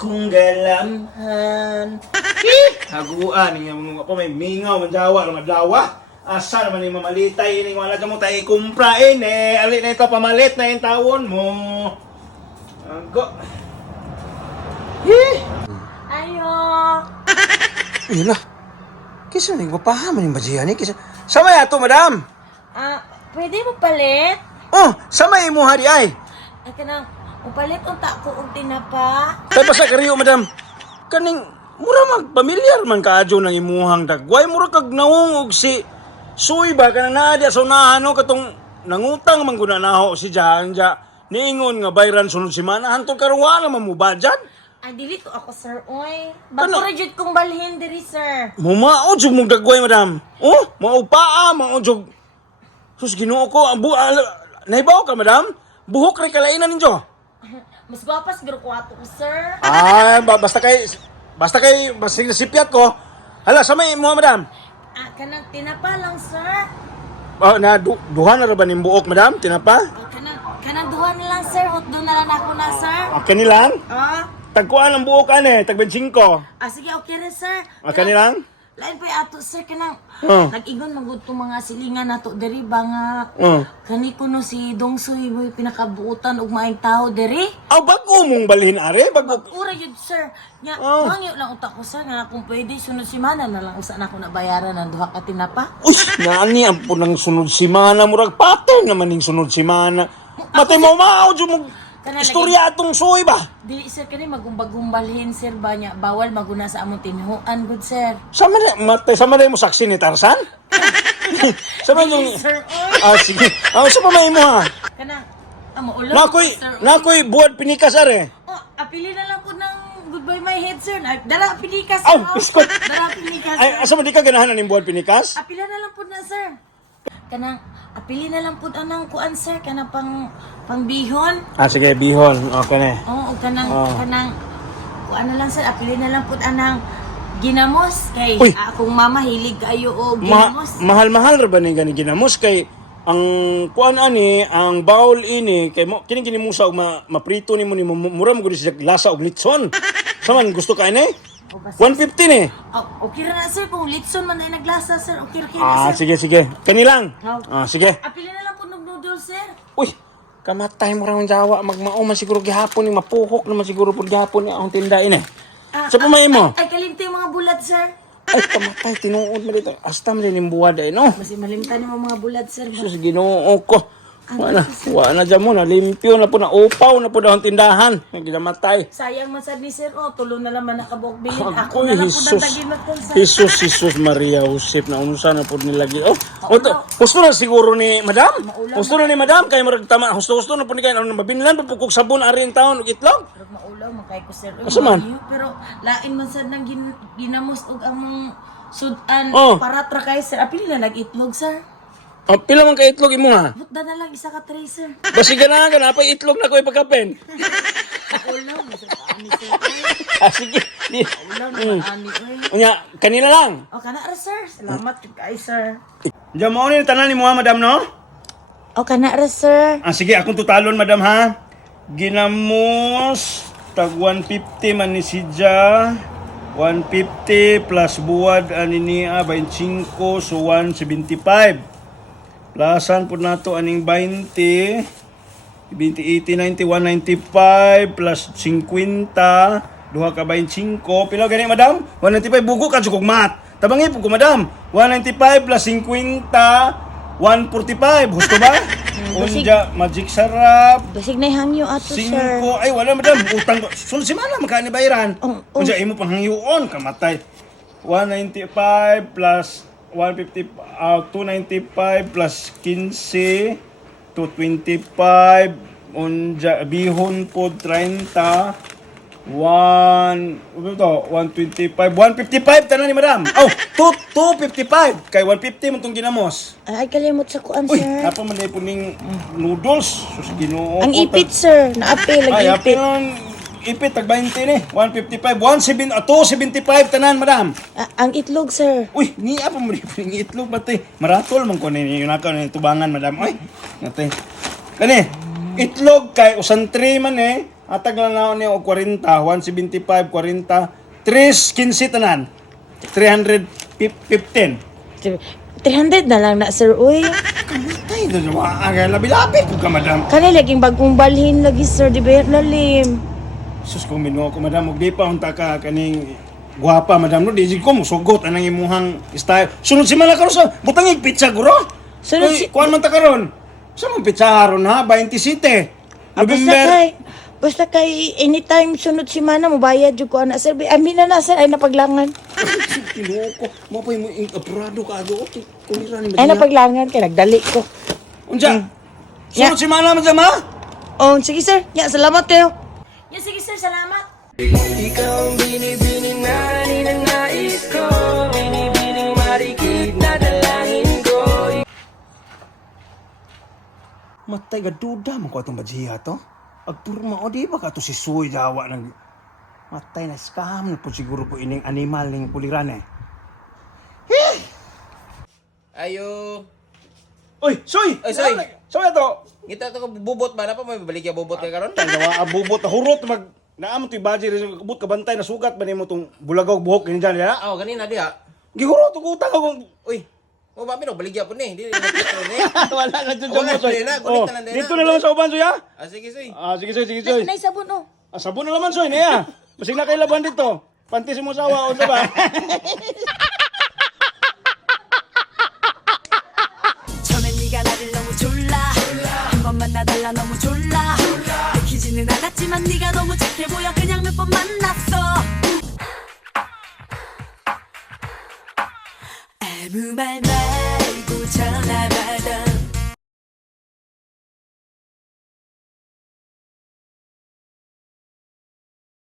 akong galamhan. Haguan, nga po may mingaw, manjawa, madlawa. Asa naman yung mamalitay, ini wala mo tayo kumprain eh. Alit na ito, pamalit na yung tawon mo. Go. Ayo. Ila, kisa nang mapahaman yung bajihan ni kisa. Sama yato, madam. Pwede mo palit? Oh, sama mo hari ay. Ay kanang upalit unta ko og tinapa. Tay basa kariyo, madam. Kaning mura mag pamilyar man kaadyo nang imuhang dagway mura kag naung og si suy ba kanang naa dia sa unahan no katong nangutang man guna naho si Janja. Niingon nga bayran sunod semana hantod karon wala man mo budget. Ay dili to ako sir oy. Bako ra jud kong balhin diri sir. Mumaod jud mong dagway, madam. Oh, maupaa, maod jud. Sus Ginoo ko, naibaw ka, madam? Buhok rin kalainan ninyo. Mas gwapas garo ko ato sir. Basta kay sipyat ko. Hala, samay mo, madam. Kanang tinapa lang sir. Duha na ba ning buok, madam? Tinapa? Kanang duha na lang sir. Hotdo na lang ako na sir. Kanilang? Ah. Tagkuan ang buok tag 25. Sige okay rin sir. Kanilang? Lain pa ato sir kanang nag-ingon magud tong mga silingan nato diri ba nga kani kuno si Dongsoy mo pinakabuutan og maayong tao diri. Bago mong balhin are, bago. Ura yun sir. Nya mangyo lang utak ko sir nga kung pwede sunod semana na lang usa na ako na bayaran ng duha ka tinapa. Uy, nani ang punang sunod simana murag pattern naman ning sunod simana. Matay mo maaw jud mo istorya atong suy ba? Dili sir kani magumbag-gumbalhin sir ba nya bawal maguna sa among tinuhuan good sir. Sama mo saksi ni Tarzan? Sama yung... Sir, sige. Sa pamay mo ha? kana amo ulo. Nakoy buwan pinikas are. Apili na lang po ng goodbye my head sir. Dara pinikas. Biskot. Dara pinikas. Ay, asa man di ka ganahan ng buwan pinikas? Apila na lang po na sir. Kanang apili na lang po anang kuan sir kanang pang bihon. Sige, bihon. Okay na. Oo, kanang kuan na lang sir, apili na lang po anang ginamos kay akong mama hilig kayo o ginamos. Mahal-mahal ra ba ni gani ginamos kay ang kuan ani, ang bowl ini kay mo kining ginimusa og maprito nimo ni mura mo gud siya lasa og litson. Saman gusto ka ini? 150 ni. Okay ra na sir kung litson man ay naglasa sir. Okay ra sir. Sige. Kanilang. Sige. Apili na lang po ng noodles sir. Uy, kamatay mo raw Jawa magmao man siguro gihapon ni mapuhok naman siguro pud gihapon ni ang tinda ini. Sa pamay mo? Ay kalimti yung mga bulat sir. Ay kamatay tinuod mo dito. Asta man din buwad ay no. Mas malimtan yung mga bulat sir. Sus Ginoo ko. Wala dyan mo na limpyo na po na upaw na po daw ang tindahan. May ginamatay. Sayang man sad ni sir. Tulo na lang man nakabuok bilin. Ako na lang po natagimat ko sir. Jesus Maria Josep na unsa na po nilagi. Gusto na siguro ni madam. Gusto na ni madam kay marag tama. Gusto na po ni kay mabinlan pa pukog sabon ari ang taon ug itlog. Maulaw man kay ko sir. Asa man? Pero lain man sad nang ginamos og among sudan para tra kay sir. Apil na nag-itlog sir. Pila man ka itlog imo ha? Butda na lang isa ka tray sir. Basi ganahan pa itlog na ko ipagkapen. Maulaw man sir. Ani sir. Sige. Maulaw man ani oy. Unya kanina lang. Kana ra sir. Salamat kay sir. Diyan mo ni tanan ni mo madam no? Kana ra sir. Sige, akong tutalon, madam, ha? Ginamos, tag 150 man ni Sidja. 150 plus buwad ani niya, 25, so 175. Plasan po nato aning 20, 80, 90, 195 plus 50, duha ka 25. Pila gani, madam? 195, bugo ka, sukog mat. Tabangi po ko, madam. 195 plus 50, 145. Gusto ba? Unja, magic sarap. Basig na hangyo ato sir. 5. Ay, wala madam. Utang. Sunod si mana magkani bayaran. Unja, imo pang hangyoon. Kamatay. 195 plus 150, 295 plus 15, 225. Unja, bihon po 30. 125, 155 tanan ni madam. 255 kay 150 man tong ginamos. Ay kalimot sa kuan Uy, sir. napa man day puning noodles. Sus Ginoo. Ang ipit sir, naapil Ay, lagi ipit. Ipit tag 20 ni. 155, 275 tanan madam. Ang itlog sir. Uy, ni apa mo rin puning itlog batay. Maratol man ko ni nakaw ni tubangan madam. Uy, natay. Kani, itlog kay usan 3 man Atag lang na niya og 40, 175, 40, 315 tanan. 315. 300 na lang na, sir. Uy, Kamatay na sa mga labi-labi po ka, madam. kanay laging bagong balhin lagi, sir. Di ba lalim? Sus kong minuwa ko, madam. Huwag di pa unta ka kaning guwapa, madam. No, di ko mo sugot anang imuhang style. Sunod si Mala karon sa butangig pizza, guro. Sunod Uy, si- kuhaan man ta karon. Sa mong pizza haron, ha? 27. Basta kay anytime sunod si Mana mo bayad jud ko ana sir. Amin na sir ay napaglangan. Kinuha ko. Mapay mo yung apurado ka, ado. Kumira ni Ay napaglangan kay nagdali ko. Unja? Ya. Sunod si Mala man sa ma? Oh, sige sir. Ya, salamat kayo. Ya, sige sir, salamat. Ikaw ang binibining na ninanais ko, binibining marikit na dalangin ko. Matay ka duda mo ko itong badjiya to. Agturma o di ba ka to si Suy Jawa ng... Matay na scam na po siguro po ining animal ng puliran eh. Ayo. Uy, Suy! Oy, Suy! Suy ato! Kita to bubot ba na pa may balik ya bubot kay karon? Tanggawa abubot na hurot mag... Naamon to yung badji rin kabut kabantay na sugat ba nimo tong bulagaw buhok kini dyan ya? Oh, ganina diha. Gihurot ko utang akong... Uy. O ba pino balik ya po ni. Dili na kita ni. Wala na dyan Wala, mo, Suy. dili na, Oh, kulit na lang din dito na. na lang sa uban, Suy ha? Ah, sige, Suy. Ah, sige, Suy, sige, Suy. Nay sabon oh. Ah, sabon na naman, Suy, niya. Masig na kay laban dito. Pantis mo sawa, o ba? 처음엔 네가 나를 너무 졸라 한 번만 나달라 너무 졸라 느끼지는 않았지만 네가 너무 착해 보여 그냥 몇 번 만났어 아무 말 말고 전화 받아